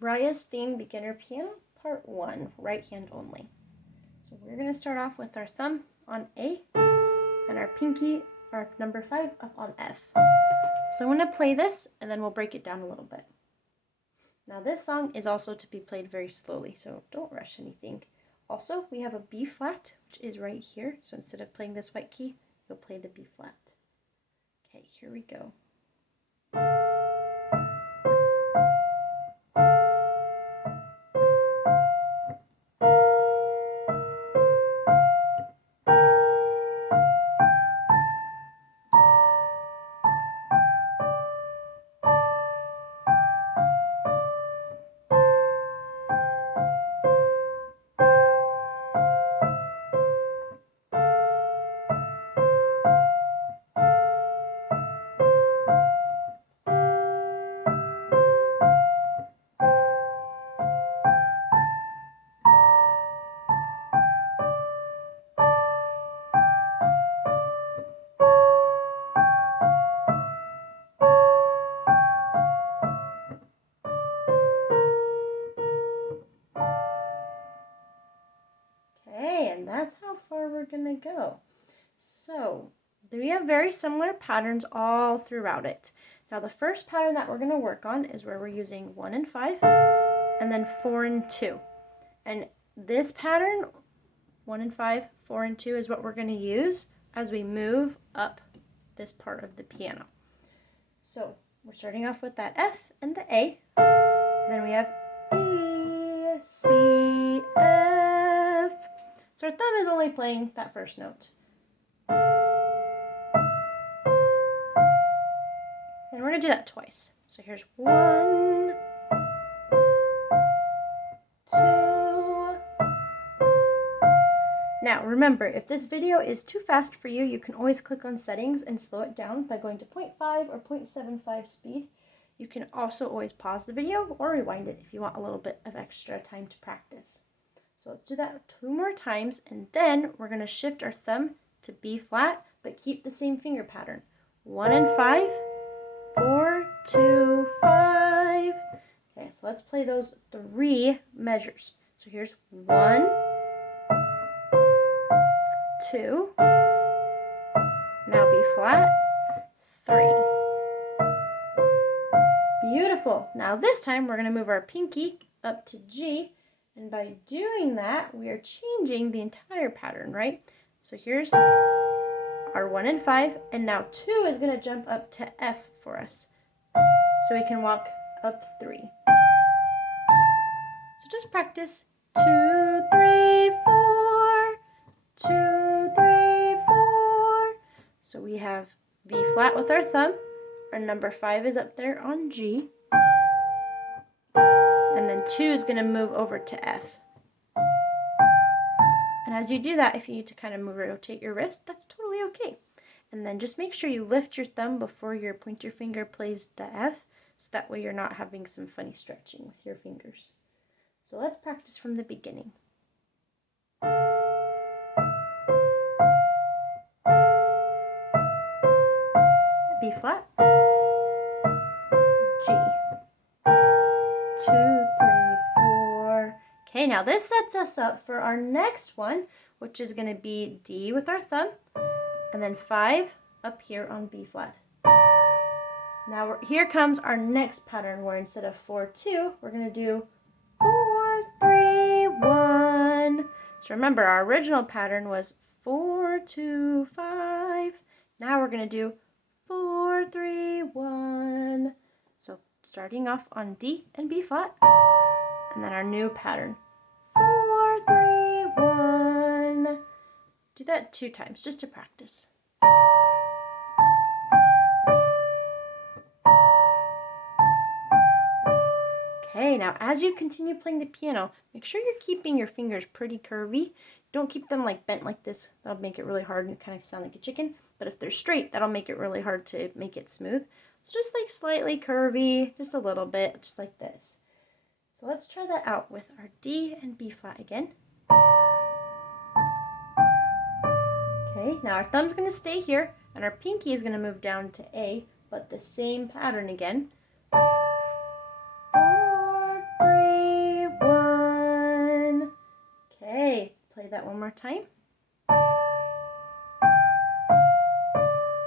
Raya's Theme Beginner Piano Part 1, right hand only. So we're going to start off with our thumb on A and our pinky, our number 5, up on F. So I'm going to play this and then we'll break it down a little bit. Now this song is also to be played very slowly, so don't rush anything. Also, we have a B flat, which is right here. So instead of playing this white key, you'll play the B flat. Okay, here we go. And that's how far we're going to go. So we have very similar patterns all throughout it. Now the first pattern that we're going to work on is where we're using 1 and 5 and then 4 and 2. And this pattern, 1 and 5, 4 and 2, is what we're going to use as we move up this part of the piano. So we're starting off with that F and the A. Then we have E, C, F. So our thumb is only playing that first note. And we're going to do that twice. So here's 1, 2. Now remember, if this video is too fast for you, you can always click on settings and slow it down by going to 0.5 or 0.75 speed. You can also always pause the video or rewind it if you want a little bit of extra time to practice. So let's do that 2 more times, and then we're going to shift our thumb to B flat, but keep the same finger pattern. 1 and 5, 4, 2, 5. Okay, so let's play those 3 measures. So here's 1, 2, now B flat, 3. Beautiful. Now this time we're going to move our pinky up to G, and by doing that we are changing the entire pattern, right? So here's our 1 and 5, and now 2 is going to jump up to F for us, so we can walk up 3. So just practice 2, 3, 4, 2, 3, 4. So we have B flat with our thumb, our number 5 is up there on G, and then 2 is going to move over to F. And as you do that, if you need to kind of rotate your wrist, that's totally okay. And then just make sure you lift your thumb before your pointer finger plays the F, so that way you're not having some funny stretching with your fingers. So let's practice from the beginning. B flat, G, 2, 3, 4. Okay, now this sets us up for our next one, which is going to be D with our thumb, and then 5 up here on B flat. Now here comes our next pattern, where instead of 4, 2, we're going to do 4, 3, 1. So remember, our original pattern was 4, 2, 5. Now we're going to do 4, 3, 1. So starting off on D and B flat, and then our new pattern, 4, 3, 1. Do that 2 times just to practice. Okay, now as you continue playing the piano, make sure you're keeping your fingers pretty curvy. Don't keep them like bent like this. That'll make it really hard and you kind of sound like a chicken. But if they're straight, that'll make it really hard to make it smooth. So just like slightly curvy, just a little bit, just like this. So let's try that out with our D and B flat again. Okay, now our thumb's going to stay here, and our pinky is going to move down to A, but the same pattern again. 4, 3, one more time.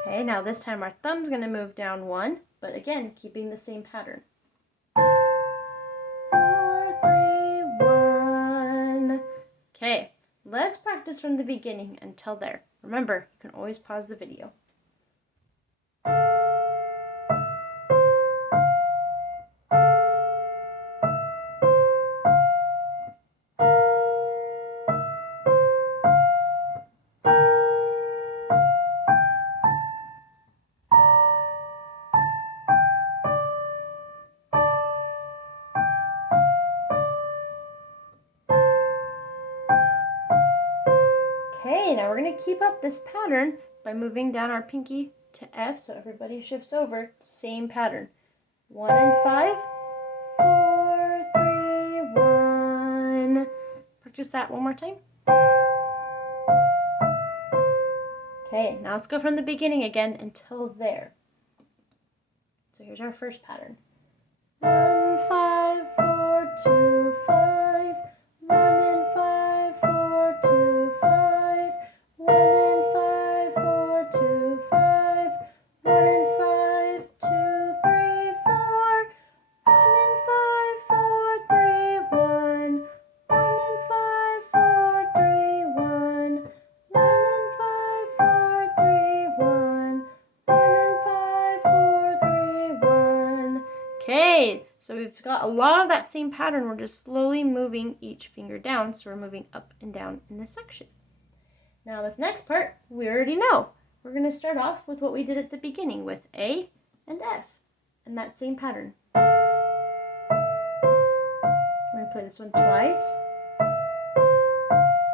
Okay, now this time our thumb's going to move down 1, but again, keeping the same pattern. 4, 3, 1. Okay, let's practice from the beginning until there. Remember, you can always pause the video. Okay, now we're going to keep up this pattern by moving down our pinky to F, so everybody shifts over. Same pattern. 1 and 5, 4, 3, 1. Practice that one more time. Okay, now let's go from the beginning again until there. So here's our first pattern. 1, 5, 4, 2, 5. 1 and 5, 4, 2, 5. 1 and 5, 4, 2, 5. 1 and 5, 2, 3, 4. 1 and 5, 4, 3, 1. 1 and 5, 4, 3, 1. 1 and 5, 4, 3, 1. 1 and 5, 4, 3, 1. Okay, so we've got a lot of that same pattern. We're just slowly moving each finger down, so we're moving up and down in this section. Now this next part, we already know. We're going to start off with what we did at the beginning with A and F, and that same pattern. We're going to play this one twice.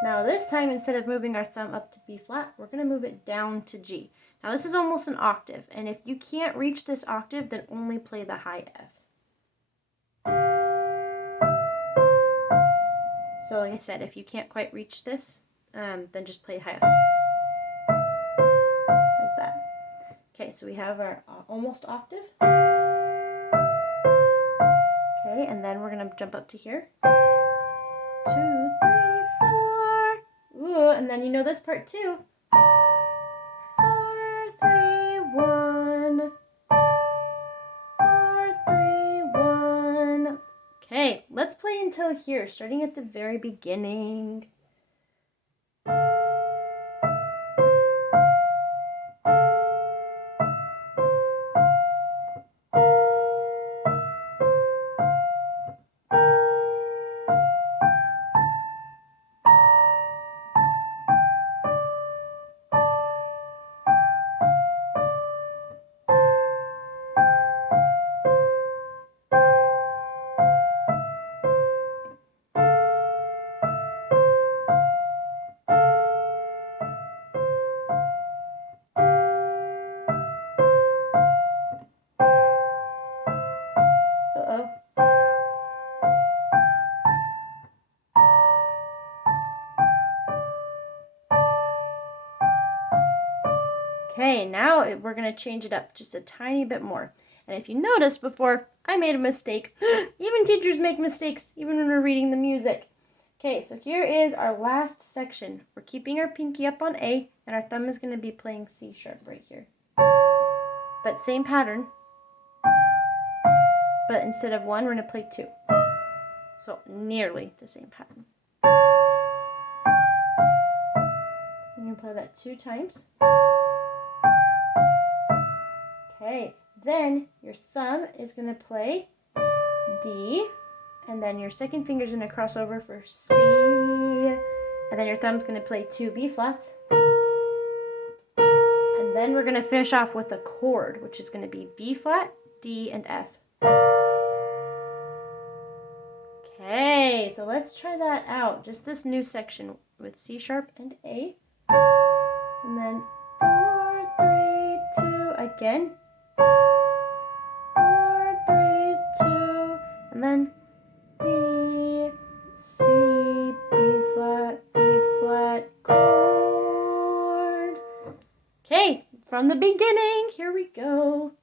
Now this time, instead of moving our thumb up to B flat, we're going to move it down to G. Now this is almost an octave, and if you can't reach this octave, then only play the high F. So like I said, if you can't quite reach this, then just play high F. Like that. Okay, so we have our almost octave. Okay, and then we're going to jump up to here. 2, 3, 4. Ooh, and then you know this part too. 4, 3, 1. 4, 3, 1. Okay, let's play until here, starting at the very beginning. Uh-oh. Okay, now we're going to change it up just a tiny bit more. And if you noticed before, I made a mistake. Even teachers make mistakes, even when we're reading the music. Okay, so here is our last section. We're keeping our pinky up on A, and our thumb is going to be playing C sharp right here. But same pattern. But instead of 1, we're going to play 2. So nearly the same pattern. I'm going to play that 2 times. Okay, then your thumb is going to play D, and then your second finger is going to cross over for C, and then your thumb's going to play 2 B flats. And then we're going to finish off with a chord, which is going to be B flat, D, and F. Okay, so let's try that out. Just this new section with C sharp and A. And then 4, 3, 2, again. 4, 3, 2, and then D, C, B flat, chord. Okay, from the beginning, here we go.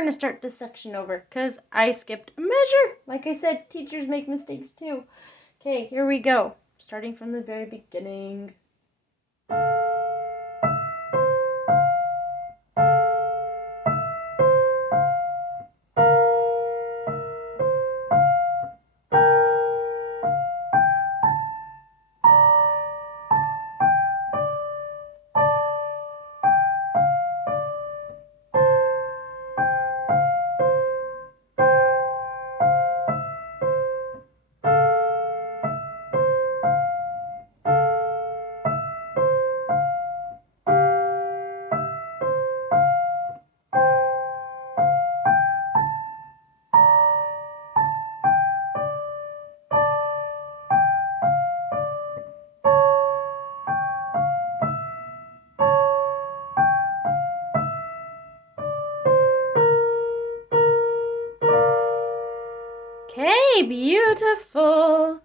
we're going to start this section over because I skipped a measure. Like I said, teachers make mistakes too. Okay, here we go. Starting from the very beginning. Okay, beautiful.